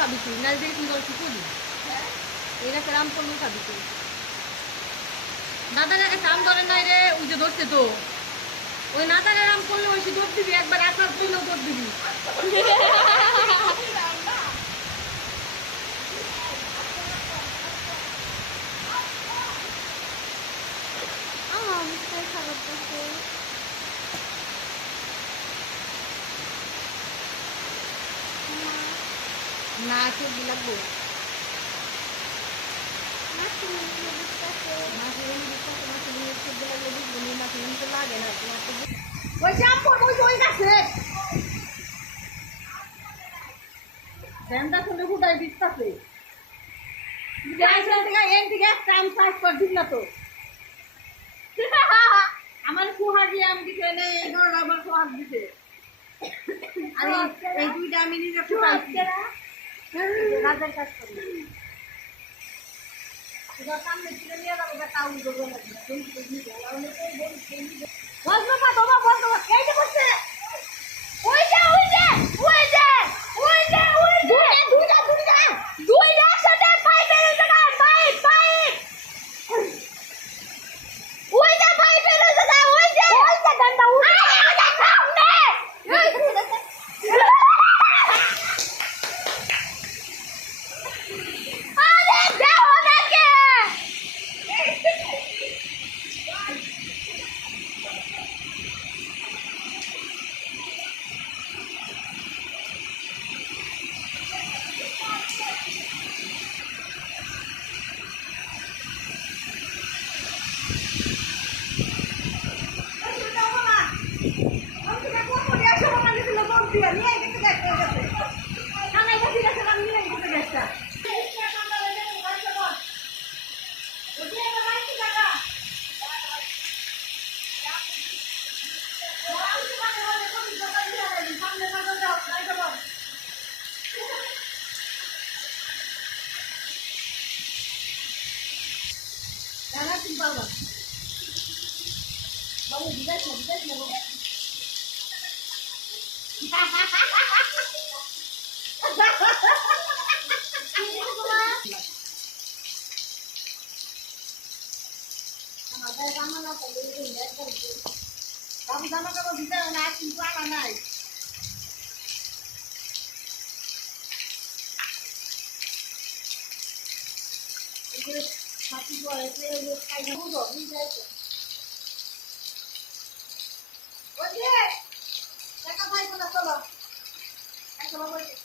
খাবি তুই না দিয়ে কি করছি করি এরা রাম করলেও খাবি তুই দাদার একটা কাম ধরে নাই রে ওই যে ধরছে তো ওই নাদারে রাম করলে ওই সে দৌড় দিবি একবার আপনার তুইলেও দৌড় দিবি না খেয়ে লাগবো ওই শ্যাম্পুর ওই ওই গাছে ফ্যানটা শুনে ফুটাই দিচ্ছে এর দিকে কাম সাইজ করে দিল না তো আমার সোহাগ দিয়ে আমি দিতে নেই এই ধর আমার সোহাগ দিতে আর এই দুইটা আমি নিজে ফুটাইছি রাজার কাজ করি সামনে ছিল নিয়ে যাবো তাও দেবো না বজ্রপা তোমা বজ্রপা এই যে করছে ওই যে ওই যে ওই যে ওই যে ওই যে দুইটা সাথে পাইপের জায়গা পাইপ ওই যে পাইপের জায়গা ওই যে গন্ডা উঠে ওটা সামনে আরে দেও নাকি জামা কাপড় ভিতরে না কিন্তু আনা নাই ছাতি পড়েছে খাইতে বুঝো বুঝাইছে ওই যে টাকা পাইবো না চলো একটা বাবা